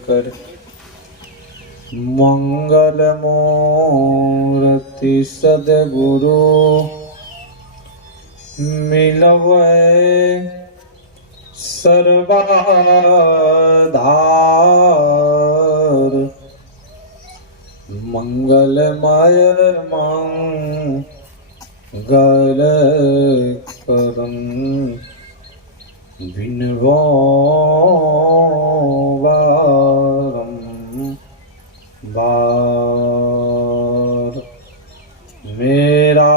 कर मंगल मूर्ति सद्गुरु मिलवै सर्वाधार मंगलमय मंगल करम विनवारम बार मेरा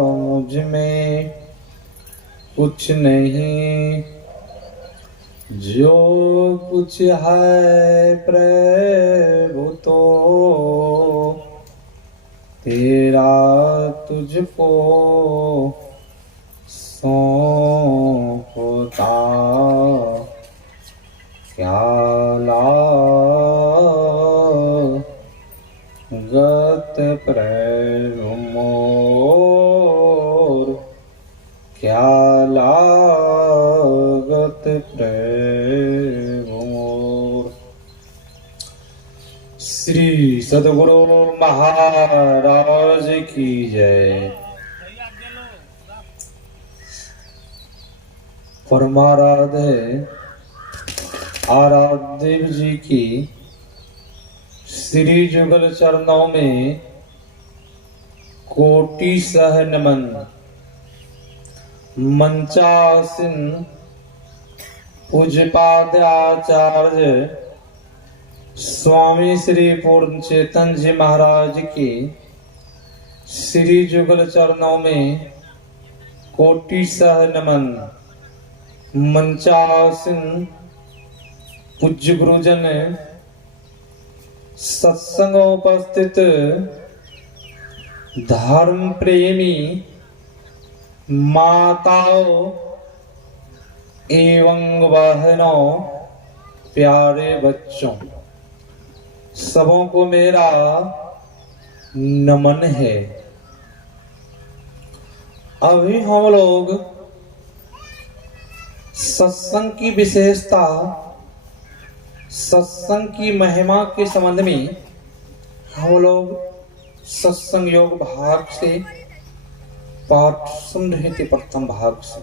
मुझ में कुछ नहीं, जो कुछ है प्रभु तो तेरा तुझको होता क्या लागत प्रेम मोर, क्या लागत प्रेम मोर। श्री सद्गुरु महाराज की जय। परमाराध्य आराध्य जी की श्री जुगल चरणों में कोटि सह नमन। मंचासीन पूज्यपाद आचार्य स्वामी श्री पूर्ण चेतन जी महाराज की श्री जुगल चरणों में कोटि सह नमन। मंचासीन पूज्य गुरुजन, सत्संग उपस्थित धर्म प्रेमी माताओं एवं बहनों, प्यारे बच्चों, सबों को मेरा नमन है। अभी हम लोग सत्संग की विशेषता, सत्संग की महिमा के संबंध में हम लोग सत्संग योग भाग से पाठ सुन रहे थे। प्रथम भाग से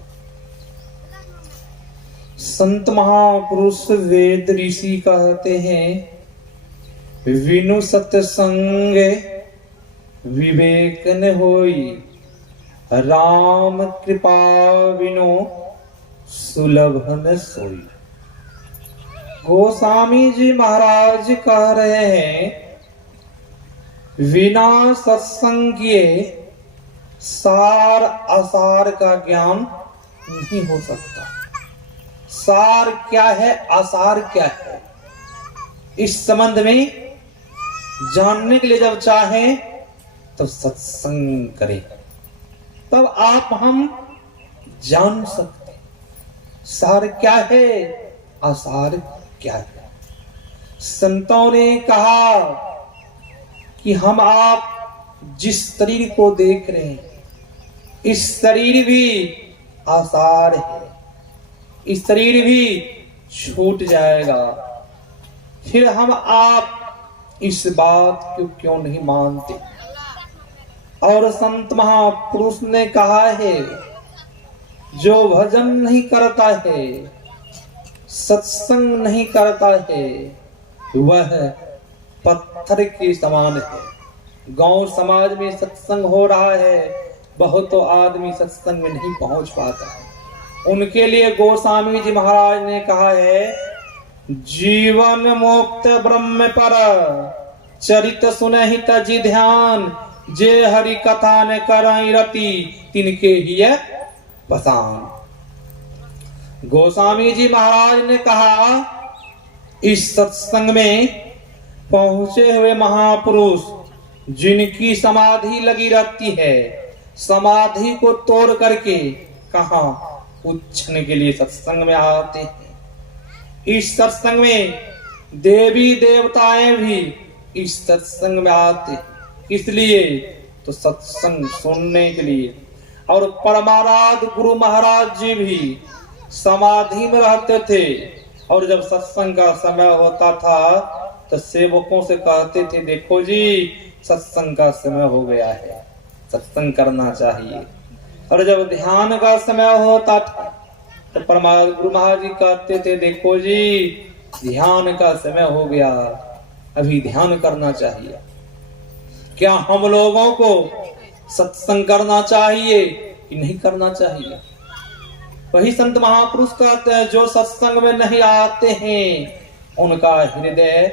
संत महापुरुष वेद ऋषि कहते हैं, विनु सत्संग विवेक न होई, राम कृपा बिनु सुलभ न सोई। गोस्वामी जी महाराज कह रहे हैं, बिना सत्संग किए सार असार का ज्ञान नहीं हो सकता। सार क्या है, आसार क्या है, इस संबंध में जानने के लिए जब चाहे तो सत्संग करें, तब आप हम जान सकते सार क्या है, आसार क्या है। संतों ने कहा कि हम आप जिस शरीर को देख रहे हैं, इस शरीर भी आसार है, इस शरीर भी छूट जाएगा। फिर हम आप इस बात को क्यों नहीं मानते। और संत महापुरुष ने कहा है, जो भजन नहीं करता है, सत्संग नहीं करता है, वह पत्थर के समान है। गांव समाज में सत्संग हो रहा है, बहुत तो आदमी सत्संग में नहीं पहुंच पाता है। उनके लिए गोस्वामी जी महाराज ने कहा है, जीवन मुक्त ब्रह्म पर चरित सुनहित जी ध्यान, जे हरि कथा न करई रति, तिनके ही पसान। गोस्वामी जी महाराज ने कहा, इस सत्संग में पहुंचे हुए महापुरुष जिनकी समाधि लगी रहती है, समाधि को तोड़ करके कहां पूछने के लिए सत्संग में आते हैं। इस सत्संग में देवी देवताएं भी इस सत्संग में आते हैं। इसलिए तो सत्संग सुनने के लिए। और परमाराध गुरु महाराज जी भी समाधि में रहते थे और जब सत्संग का समय होता था तो सेवकों से कहते थे, देखो जी सत्संग का समय हो गया है, सत्संग करना चाहिए। और जब ध्यान का समय होता था तो गुरु महाराज जी कहते थे, देखो जी ध्यान का समय हो गया, अभी ध्यान करना चाहिए। क्या हम लोगों को सत्संग करना चाहिए कि नहीं करना चाहिए? वही संत महापुरुष कहते हैं, जो सत्संग में नहीं आते हैं उनका हृदय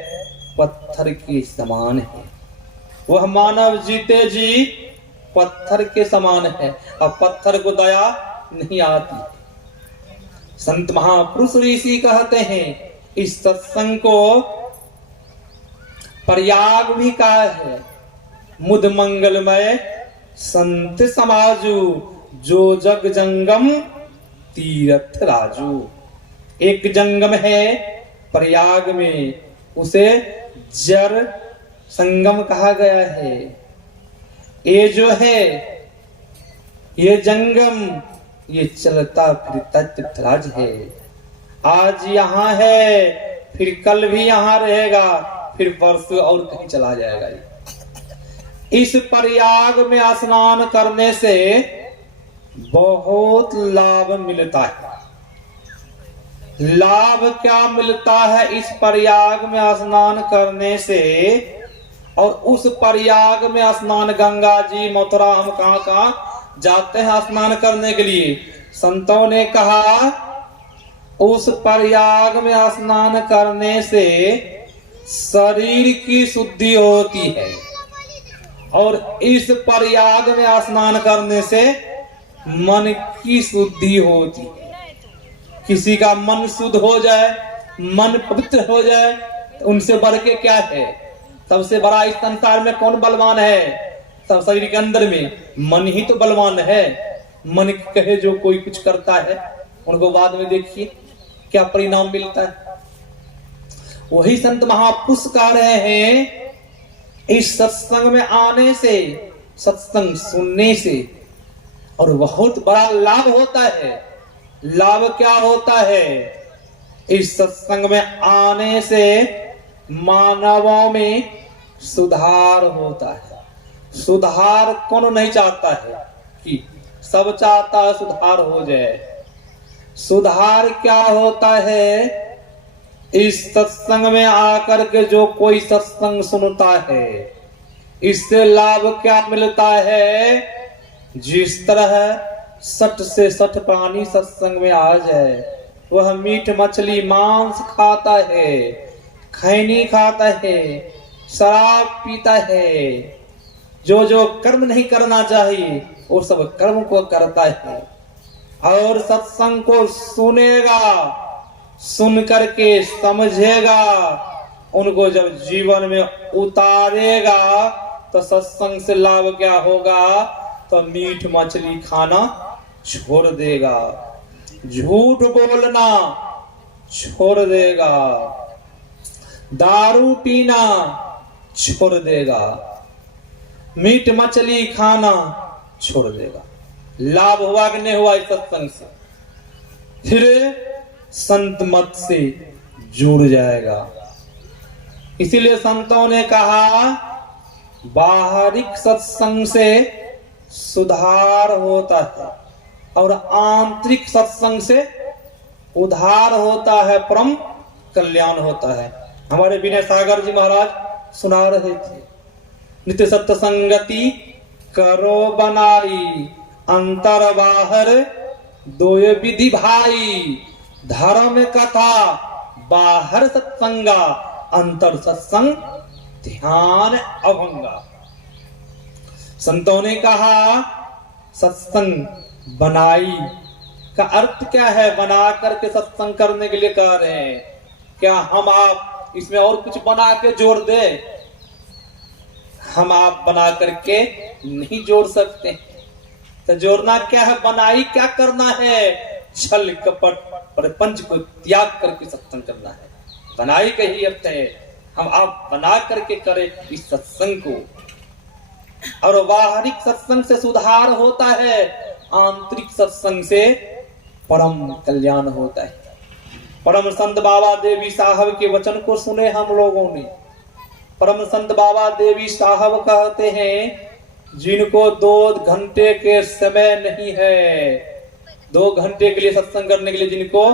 पत्थर के समान है। वह मानव जीते जी पत्थर के समान है, अब पत्थर को दया नहीं आती। संत महापुरुष ऋषि कहते हैं, इस सत्संग को प्रयाग भी कहा है। मुद मंगलमय संत समाजू, जो जग जंगम तीर्थ राजू। एक जंगम है प्रयाग में, उसे जर संगम कहा गया है। ये जो है ये जंगम, ये चलता फिरता तीर्थराज है। आज यहाँ है, फिर कल भी यहाँ रहेगा, फिर परसों और कहीं चला जाएगा। इस प्रयाग में स्नान करने से बहुत लाभ मिलता है। लाभ क्या मिलता है इस प्रयाग में स्नान करने से? और उस प्रयाग में स्नान, गंगा जी मथुरा हम कहाँ जाते हैं स्नान करने के लिए। संतों ने कहा उस प्रयाग में स्नान करने से शरीर की शुद्धि होती है, और इस प्रयाग में स्नान करने से मन की शुद्धि होती है। किसी का मन शुद्ध हो जाए, मन पवित्र हो जाए, तो उनसे बढ़ के क्या है? सबसे बड़ा इस संसार में कौन बलवान है? सब शरीर के अंदर में मन ही तो बलवान है। मन कहे जो कोई कुछ करता है, उनको बाद में देखिए क्या परिणाम मिलता है। वही संत महापुरुष कह रहे हैं, इस सत्संग में आने से, सत्संग सुनने से और बहुत बड़ा लाभ होता है। लाभ क्या होता है? इस सत्संग में आने से मानवों में सुधार होता है। सुधार कौन नहीं चाहता है? कि सब चाहता है सुधार हो जाए। सुधार क्या होता है? इस सत्संग में आकर के जो कोई सत्संग सुनता है, इससे लाभ क्या मिलता है? जिस तरह 60 से 60 प्राणी सत्संग में आ जाए, वह मीट मछली मांस खाता है, खैनी खाता है, शराब पीता है, जो जो कर्म नहीं करना चाहिए वो सब कर्म को करता है, और सत्संग को सुनेगा, सुन करके समझेगा, उनको जब जीवन में उतारेगा तो सत्संग से लाभ क्या होगा? तो मीट मछली खाना छोड़ देगा, झूठ बोलना छोड़ देगा, दारू पीना छोड़ देगा, मीट मछली खाना छोड़ देगा। लाभ हुआ कि नहीं हुआ इस सत्संग से? फिर संत मत से जुड़ जाएगा। इसीलिए संतों ने कहा बाहरिक सत्संग से सुधार होता है और आंतरिक सत्संग से उद्धार होता है, परम कल्याण होता है। हमारे विनय सागर जी महाराज सुना रहे थे, नित्य सत्य संगति करो बनाई, अंतर बाहर दोय विधि भाई, धर्म कथा बाहर सत्संगा, अंतर सत्संग ध्यान अभंगा। संतों ने कहा सत्संग बनाई का अर्थ क्या है? बना करके सत्संग करने के लिए कह रहे हैं। क्या हम आप इसमें और कुछ बना के जोड़ दे? हम आप बना करके नहीं जोड़ सकते। तो जोड़ना क्या है? बनाई क्या करना है? छल कपट प्रपंच को त्याग करके सत्संग करना है। बनाई का ही अर्थ है हम आप बना करके करें इस सत्संग को। और बाहरिक सत्संग से सुधार होता है, आंतरिक सत्संग से परम कल्याण होता है। परम संत बाबा देवी साहब के वचन को सुने हम लोगों ने। परम संत बाबा देवी साहब कहते हैं, जिनको 2 घंटे के समय नहीं है, 2 घंटे के लिए सत्संग करने के लिए जिनको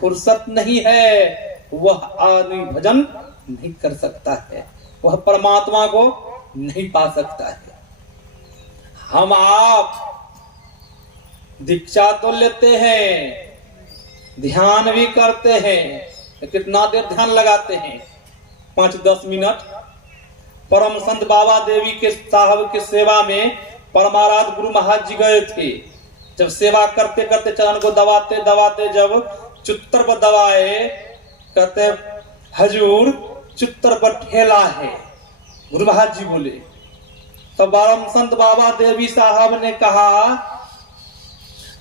फुर्सत नहीं है, वह आदमी भजन नहीं कर सकता है, वह परमात्मा को नहीं पा सकता है। हम आप दीक्षा तो लेते हैं, ध्यान भी करते हैं, कितना देर ध्यान लगाते हैं? 5-10 मिनट। परम संत बाबा देवी के साहब के सेवा में परमाराध गुरु महाराज जी गए थे। जब सेवा करते करते चरण को दबाते दबाते जब चुत्तर पर दबाए, कहते हजूर चुत्तर पर ठेला है। गुरु महाराज जी बोले तो परम संत बाबा देवी साहब ने कहा,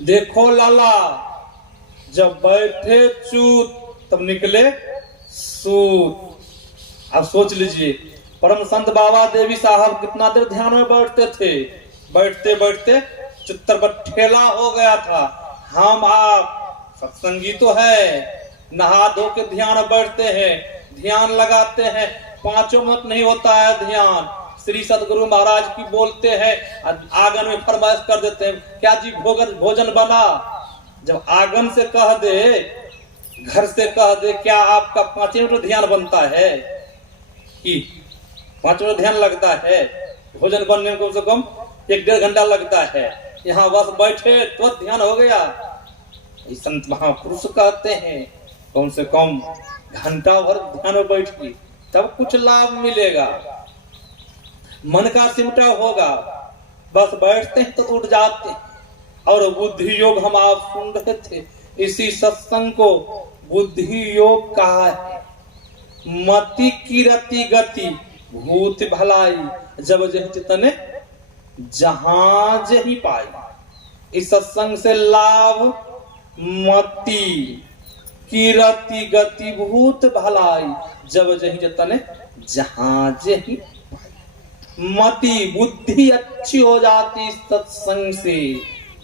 देखो लाला, जब बैठे चूत तब निकले सूत। अब सोच लीजिए, परम संत बाबा देवी साहब कितना देर ध्यान में बैठते थे, बैठते बैठते चुत्तर पर ठेला हो गया था। हम आप सत्संगी तो है, नहा धो के ध्यान बैठते हैं, ध्यान लगाते हैं, 5 मिनट नहीं होता है ध्यान। श्री सदगुरु महाराज की बोलते हैं, आंगन में फरमाइश कर देते हैं, क्या जी भोजन बना? जब आंगन से कह दे, घर से कह दे, क्या आपका 5 मिनट ध्यान बनता है कि 5 मिनट ध्यान लगता है? भोजन बनने को कम से कम 1-1.5 घंटा लगता है। यहाँ बस बैठे तो ध्यान हो गया। संत महापुरुष कहते हैं कम से कम घंटा भर ध्यान में बैठिए, तब कुछ लाभ मिलेगा, मन का सिमटा होगा। बस बैठते हैं तो उठ जाते हैं। और बुद्धि योग हम आप सुन रहे थे, इसी सत्संग को बुद्धि योग कहा है। मति की रति गति भूत भलाई, जब जह चितने जहां जही पाई। इस सत्संग से लाभ मति की रति गति भूत भलाई, जब जही चितने जहां जही पाई। मति बुद्धि अच्छी हो जाती सत्संग से,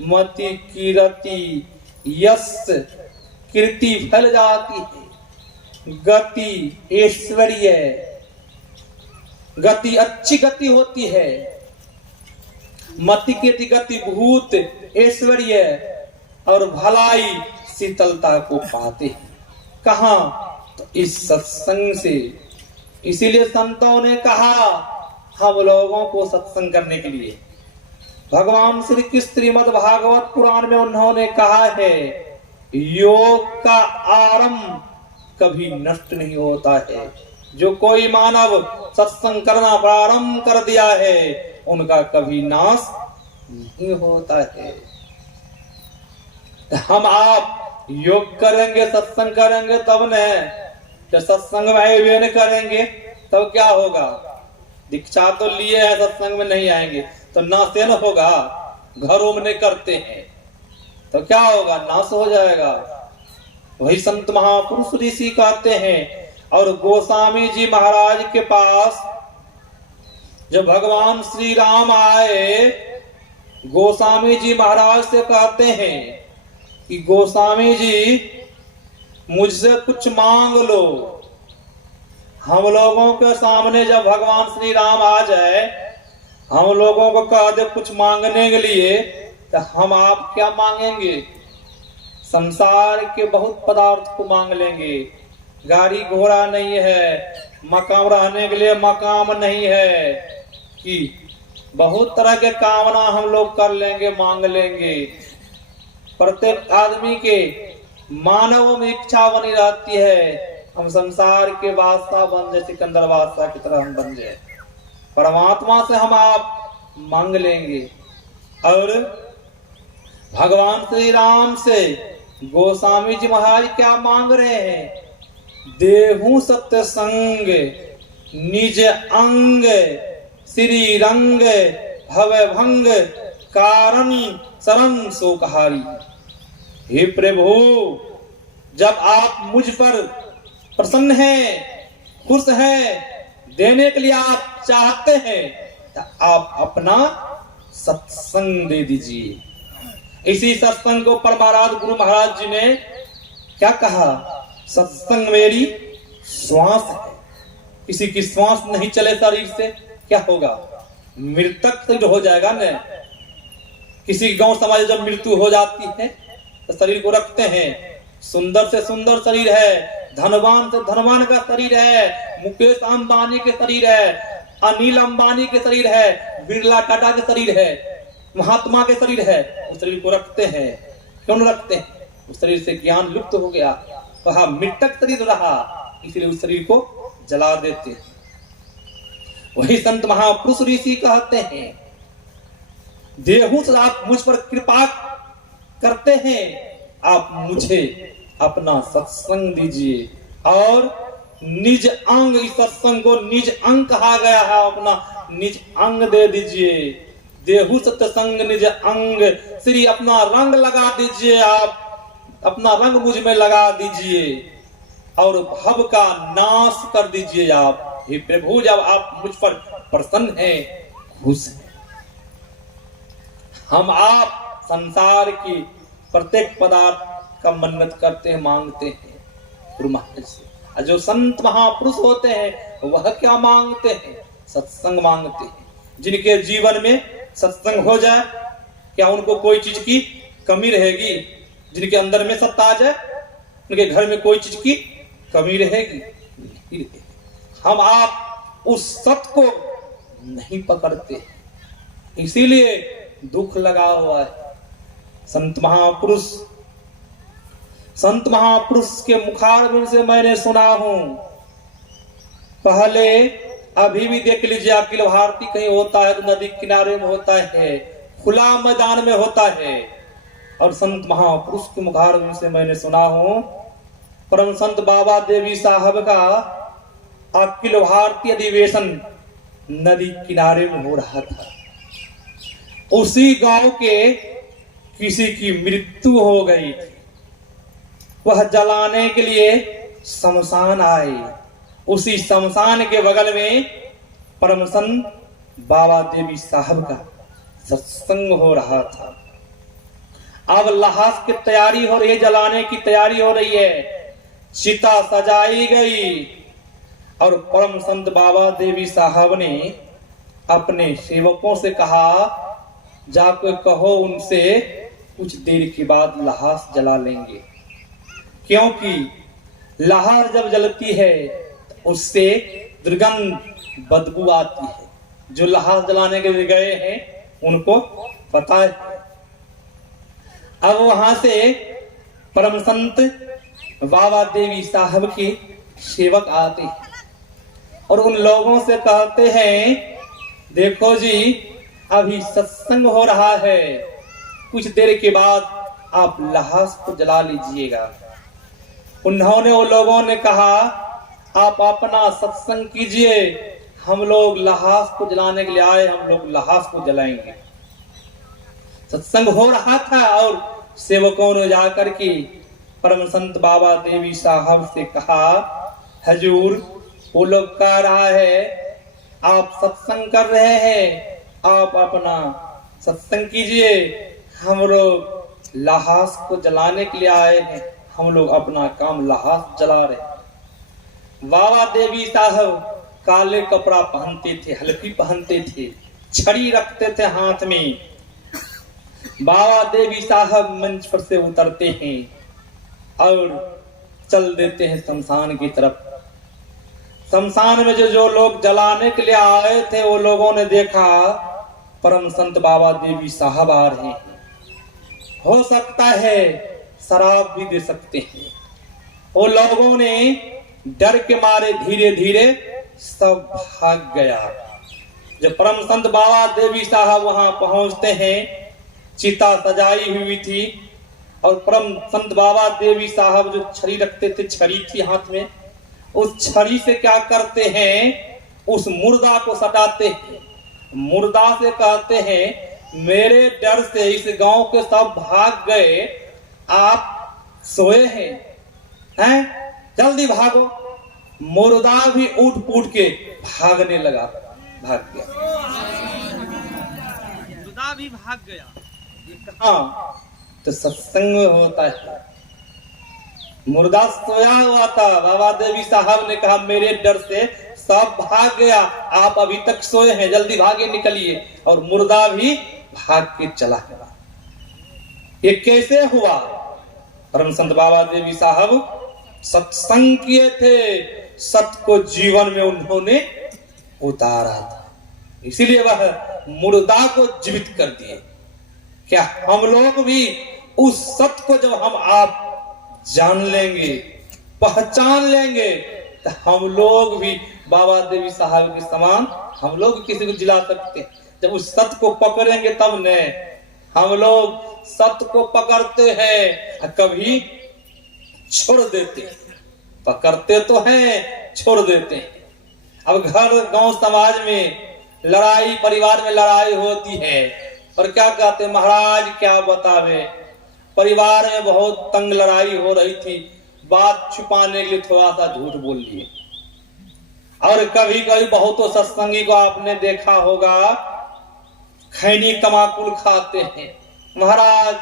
मति की रति यश कीर्ति फैल जाती है। गति ऐश्वर्य, गति अच्छी गति होती है। मति की गति भूत ऐश्वर्य और भलाई शीतलता को पाते हैं। कहाँ? तो इस सत्संग से। इसीलिए संतों ने कहा हम लोगों को सत्संग करने के लिए। भगवान श्री कृष्ण श्रीमद् भागवत पुराण में उन्होंने कहा है, योग का आरंभ कभी नष्ट नहीं होता है। जो कोई मानव सत्संग करना प्रारंभ कर दिया है, उनका कभी नाश नहीं होता है। हम आप योग करेंगे, सत्संग करेंगे तब न। जब सत्संग में नहीं करेंगे तब क्या होगा? दीक्षा तो लिए है, सत्संग में नहीं आएंगे तो नाश न होगा। घरों में नहीं करते हैं तो क्या होगा? नाश हो जाएगा। वही संत महापुरुष ऋषि कहते हैं। और गोस्वामी जी महाराज के पास जब भगवान श्री राम आए, गोस्वामी जी महाराज से कहते हैं कि गोस्वामी जी मुझसे कुछ मांग लो। हम लोगों के सामने जब भगवान श्री राम आ जाए, हम लोगों को कह दे कुछ मांगने के लिए, तो हम आप क्या मांगेंगे? संसार के बहुत पदार्थ को मांग लेंगे। गाड़ी घोड़ा नहीं है, मकान रहने के लिए मकान नहीं है, कि बहुत तरह के कामना हम लोग कर लेंगे, मांग लेंगे। प्रत्येक आदमी के मानव में इच्छा बनी रहती है, हम संसार के बादशाह बन जाए, सिकंदर बादशाह की तरह हम बन जाए। परमात्मा से हम आप मांग लेंगे। और भगवान श्री राम से गोस्वामी जी महाराज क्या मांग रहे हैं? देहु सत्य संग निज अंग श्री रंग भव भंग कारण शरण सोकहारी। हे प्रभु, जब आप मुझ पर प्रसन्न हैं, खुश हैं, देने के लिए आप चाहते हैं, तो आप अपना सत्संग दे दीजिए। इसी सत्संग को परमाराध गुरु महाराज जी ने क्या कहा, सत्संग मेरी श्वास है। किसी की श्वास नहीं चले शरीर से क्या होगा, मृतक शरीर हो जाएगा न। किसी गांव समाज जब मृत्यु हो जाती है तो शरीर को रखते हैं, सुंदर से सुंदर शरीर है, धनवान से धनवान का शरीर है, मुकेश अंबानी के शरीर है, अनिल अंबानी के शरीर है, बिरला टाटा के शरीर है, महात्मा के शरीर है, उस शरीर को रखते हैं। क्यों रखते हैं, उस शरीर से ज्ञान लुप्त हो गया, वह मृतक शरीर रहा, इसलिए उस शरीर को जला देते हैं। वही संत महापुरुष ऋषि कहते हैं, देहु से आप मुझ पर कृपा करते हैं, आप मुझे अपना सत्संग दीजिए, और निज अंग, इस सत्संग को निज अंग कहा गया है, अपना निज अंग दे दीजिए। देहु सत्संग निज अंग, श्री अपना रंग लगा दीजिए, आप अपना रंग मुझ में लगा दीजिए, और भव का नाश कर दीजिए आप। हे प्रभु, जब आप मुझ पर प्रसन्न हैं, खुश हैं, हम आप संसार की प्रत्येक पदार्थ का मन्नत करते हैं, मांगते हैं गुरु महाराज से। जो संत महापुरुष होते हैं वह क्या मांगते हैं, सत्संग मांगते हैं। जिनके जीवन में सत्संग हो जाए, क्या उनको कोई चीज की कमी रहेगी? जिनके अंदर में सत्ता आ जाए, उनके घर में कोई चीज की कमी रहेगी? नहीं रहेगी। हम आप उस सत्य को नहीं पकड़ते, इसीलिए दुख लगा हुआ है। संत महापुरुष के मुखारबिंद से मैंने सुना हूं, पहले अभी भी देख लीजिए, अखिल भारती कहीं होता है तो नदी किनारे में होता है, खुला मैदान में होता है। और संत महापुरुष के मुखारबिंद से मैंने सुना हूं, परम संत बाबा देवी साहब का अखिल भारतीय अधिवेशन नदी किनारे में हो रहा था। उसी गांव के किसी की मृत्यु हो गई थी, वह जलाने के लिए शमशान आए। उसी शमशान के बगल में परम संत बाबा देवी साहब का सत्संग हो रहा था। अब लाश की तैयारी हो रही है, जलाने की तैयारी हो रही है, चिता सजाई गई, और परम संत बाबा देवी साहब ने अपने सेवकों से कहा, जाकर कहो उनसे कुछ देर के बाद लाश जला लेंगे, क्योंकि लाश जब जलती है तो उससे दुर्गंध बदबू आती है। जो लाश जलाने के लिए गए हैं उनको पता है। अब वहां से परम संत बाबा देवी साहब के सेवक आते हैं और उन लोगों से कहते हैं, देखो जी, अभी सत्संग हो रहा है, कुछ देर के बाद आप लाश को जला लीजिएगा। उन्होंने, वो लोगों ने कहा, आप अपना सत्संग कीजिए, हम लोग लाश को जलाने के लिए आए, हम लोग लाश को जलाएंगे। सत्संग हो रहा था और सेवकों ने जाकर के परम संत बाबा देवी साहब से कहा, हजूर, वो लोग कह रहा है आप सत्संग कर रहे हैं, आप अपना सत्संग कीजिए, हम लोग लाश को जलाने के लिए आए हैं, हम लोग अपना काम लाश जला रहे। बाबा देवी साहब काले कपड़ा पहनते थे, हल्की पहनते थे, छड़ी रखते थे हाथ में। बाबा देवी साहब मंच पर से उतरते हैं और चल देते हैं शमशान की तरफ। शमशान में जो लोग जलाने के लिए आए थे, वो लोगों ने देखा परम संत बाबा देवी साहब आ रहे हैं, हो सकता है शराब भी दे सकते हैं। वो लोगों ने डर के मारे धीरे धीरे सब भाग गया। जब परम संत बाबा देवी साहब वहां पहुंचते हैं, चिता सजाई हुई थी और परम संत बाबा देवी साहब जो छड़ी रखते थे, छड़ी थी हाथ में, उस छड़ी से क्या करते हैं, उस मुर्दा को सटाते हैं। मुर्दा से कहते हैं, मेरे डर से इस गांव के सब भाग गए, आप सोए हैं, जल्दी भागो। मुर्दा भी उठ पुट के भागने लगा, भाग गया, मुर्दा भी भाग गया। हाँ, तो सत्संग में होता है। मुर्दा सोया हुआ था, बाबा देवी साहब ने कहा मेरे डर से सब भाग गया, आप अभी तक सोए हैं, जल्दी भागे निकलिए। और मुर्दा भी भाग के चला गया। ये कैसे हुआ? परम संत बाबा देवी साहब सत्संग किए थे, सत्य को जीवन में उन्होंने उतारा था, इसीलिए वह मुर्दा को जीवित कर दिए। क्या हम लोग भी उस सत्य को जब हम आप जान लेंगे, पहचान लेंगे, तो हम लोग भी बाबा देवी साहब के समान हम लोग किसी को जिला सकते हैं। जब उस सत्य को पकड़ेंगे तब ने। हम लोग सत्य को पकड़ते हैं, कभी छोड़ देते हैं, पकड़ते तो हैं, छोड़ देते हैं। अब घर गांव समाज में लड़ाई, परिवार में लड़ाई होती है, और क्या कहते महाराज क्या बतावे, परिवार में बहुत तंग लड़ाई हो रही थी, बात छुपाने के लिए थोड़ा सा झूठ बोल लिए। और कभी कभी बहुतों सत्संगी को आपने देखा होगा खैनी तमाकुल खाते हैं, महाराज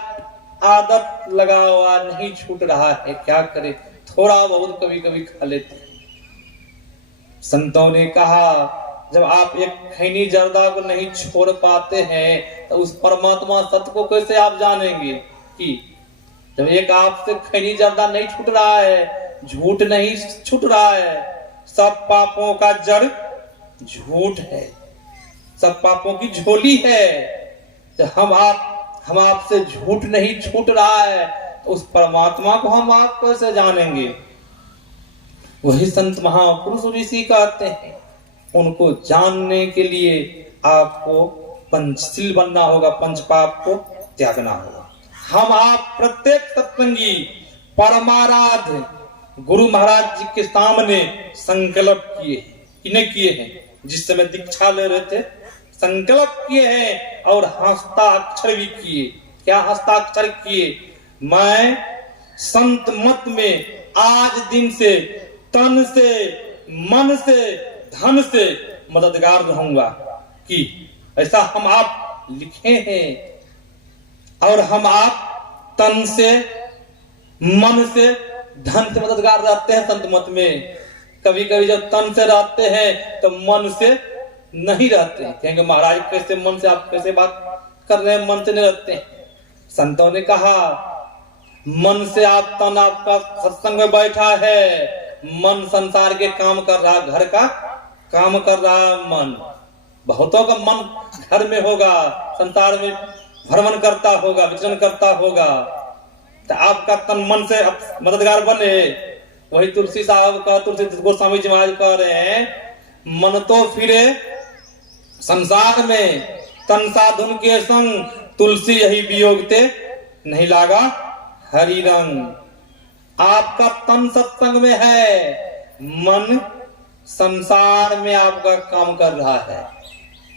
आदत लगा हुआ नहीं छूट रहा है, क्या करे, थोड़ा बहुत कभी कभी खा लेते हैं। संतों ने कहा जब आप एक खैनी जर्दा को नहीं छोड़ पाते हैं तो उस परमात्मा सत्य को कैसे आप जानेंगे? कि जब एक आपसे खैनी जर्दा नहीं छूट रहा है, झूठ नहीं छूट रहा है, सब पापों का जड़ झूठ है, सब पापों की झोली है। जब हम आपसे झूठ नहीं छूट रहा है तो उस परमात्मा को हम आप कैसे जानेंगे? वही संत महापुरुष ऋषि कहते हैं, उनको जानने के लिए आपको पंचशील बनना होगा, पंच पाप को त्यागना होगा। हम आप प्रत्येक सत्संगी परमाराध्य गुरु महाराज जी के सामने संकल्प किए, इन्हें किए हैं, जिस समय दीक्षा ले रहे थे संकल्प किए हैं, और हस्ताक्षर भी किए। क्या हस्ताक्षर किए? मैं संत मत में आज दिन से तन से, मन से, धन से मददगार रहूंगा, कि ऐसा हम आप लिखे हैं। और हम आप तन से, मन से, धन से मददगार रहते हैं संत मत में। कभी कभी जब तन से रहते हैं तो मन से नहीं रहते हैं, कहेंगे महाराज कैसे मन से आप कैसे बात कर रहे हैं, मन से नहीं रहते हैं। संतों ने कहा मन से आप तन आपका सत्संग में बैठा है, मन संसार के काम कर रहा, घर का काम कर रहा मन। बहुतों का मन घर में होगा, संसार में भ्रमण करता होगा, विचरण करता होगा, तो आपका तन मन से मददगार बने। वही तुलसी साहब का, तुलसी गोस्वामी जी महाराज कह रहे हैं, मन तो फिरे संसार में, तन साधुन के संग, तुलसी यही वियोगते नहीं लागा हरि रंग। आपका तन सत्संग में है, मन संसार में आपका काम कर रहा है,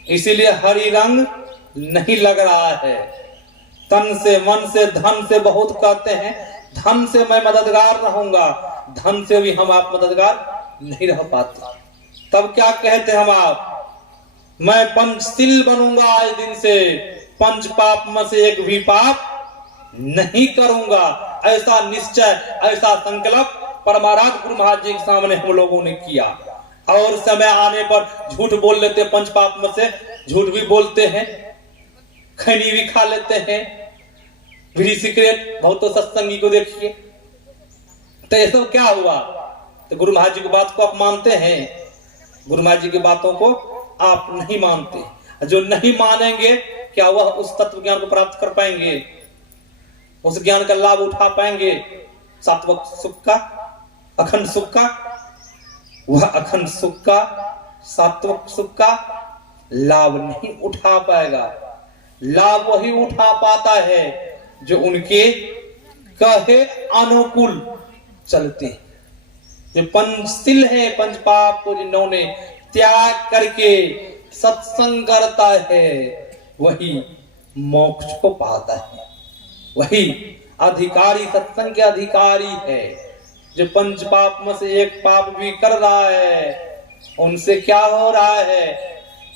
इसीलिए हरि रंग नहीं लग रहा है। तन से, मन से, धन से बहुत कहते हैं, धन से मैं मददगार रहूंगा, धन से भी हम आप मददगार नहीं रह पाते। तब क्या कहते हम आप, मैं पंचशील बनूंगा आज दिन से, पंच पाप में से एक भी पाप नहीं करूंगा, ऐसा निश्चय, ऐसा संकल्प परमाराध्य गुरु महाराज जी के सामने हम लोगों ने किया। और समय आने पर झूठ बोल लेते, पंच पाप में से झूठ भी बोलते हैं, खैनी भी खा लेते हैं, बीड़ी सिगरेट, बहुत तो सत्संगी को देखिए। तो ये सब क्या हुआ? तो गुरु महाराज जी की बात को आप मानते हैं, गुरु महाराज जी की बातों को आप नहीं मानते। जो नहीं मानेंगे क्या वह उस तत्व ज्ञान को प्राप्त कर पाएंगे, उस ज्ञान का लाभ उठा पाएंगे? सात्विक सुख का, अखंड सुख का, वह अखंड सुख का, सात्विक सुख का लाभ नहीं उठा पाएगा। लाभ वही उठा पाता है जो उनके कहे अनुकूल चलते हैं, जो पंचशील है, पंच पाप को जिन्होंने त्याग करके सत्संग करता है, वही मोक्ष को पाता है, वही अधिकारी, सत्संग के अधिकारी है। जो पंच पाप में से एक पाप भी कर रहा है, उनसे क्या हो रहा है?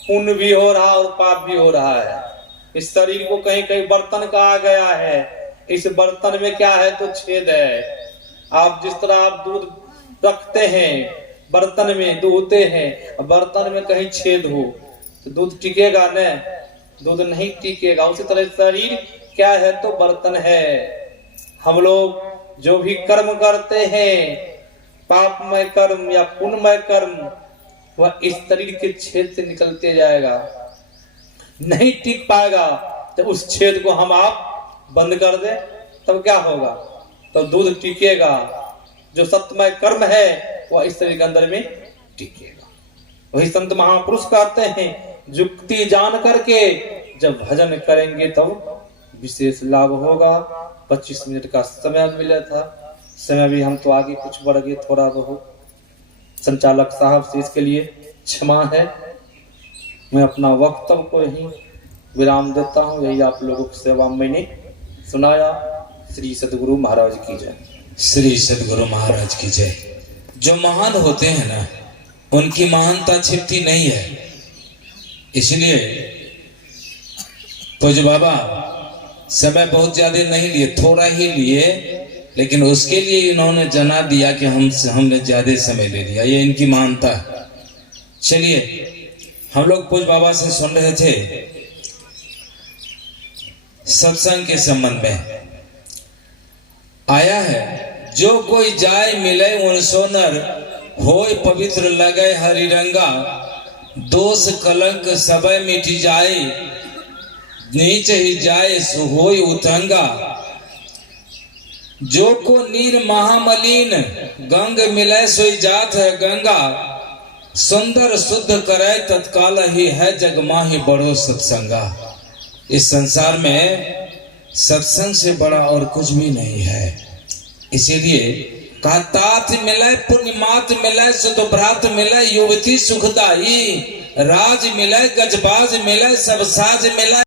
पुण्य भी हो रहा और पाप भी हो रहा है। इस शरीर को कहीं कहीं बर्तन कहा गया है, इस बर्तन में क्या है तो छेद है। आप जिस तरह आप दूध रखते हैं बर्तन में, दूहते हैं, बर्तन में कहीं छेद हो तो दूध टिकेगा न, दूध नहीं टिकेगा। उसी तरह शरीर क्या है तो बर्तन है। हम लोग जो भी कर्म करते हैं, पापमय कर्म या पुण्यमय कर्म, वह इस शरीर के छेद से निकलते जाएगा, नहीं टिक पाएगा। जब उस छेद को हम आप बंद कर दे तब क्या होगा, तो दूध टिकेगा। जो सत्यमय कर्म है वह इस शरीर के अंदर में टिकेगा। वही संत महापुरुष कहते हैं, युक्ति जान करके जब भजन करेंगे तब विशेष लाभ होगा। 25 मिनट का समय मिला था, समय भी हम तो आगे कुछ बढ़ गए थोड़ा बहुत। संचालक साहब से इसके लिए क्षमा है। मैं अपना वक्तव्य को यही विराम देता हूँ। यही आप लोगों की सेवा में मैंने सुनाया। श्री सद्गुरु महाराज की जय। श्री सद्गुरु महाराज की जय। जो महान होते हैं ना, उनकी महानता छिपती नहीं है। इसलिए पूज्य बाबा समय बहुत ज्यादा नहीं लिए, थोड़ा ही लिए, लेकिन उसके लिए इन्होंने जना दिया कि हमने ज्यादा समय ले लिया। ये इनकी महानता है। चलिए, हम लोग पूज्य बाबा से सुन रहे थे सत्संग के संबंध में। आया है, जो कोई जाय मिले उन सोनर, होय पवित्र लगे हरिरंगा, दोष कलंक सबय मिट जाए, नीच ही जाए होय उतंगा। जो को नीर महामलिन, गंग मिले सोई जात है गंगा, सुंदर शुद्ध करे तत्काल ही है जग माही बड़ो सत्संगा। इस संसार में सत्संग से बड़ा और कुछ भी नहीं है। इसीलिए कहा, तात मिले पुण्यमात मिले, सुध भ्रात मिले, युवती सुखदाई, राज मिले गजबाज मिले, सब साज मिले।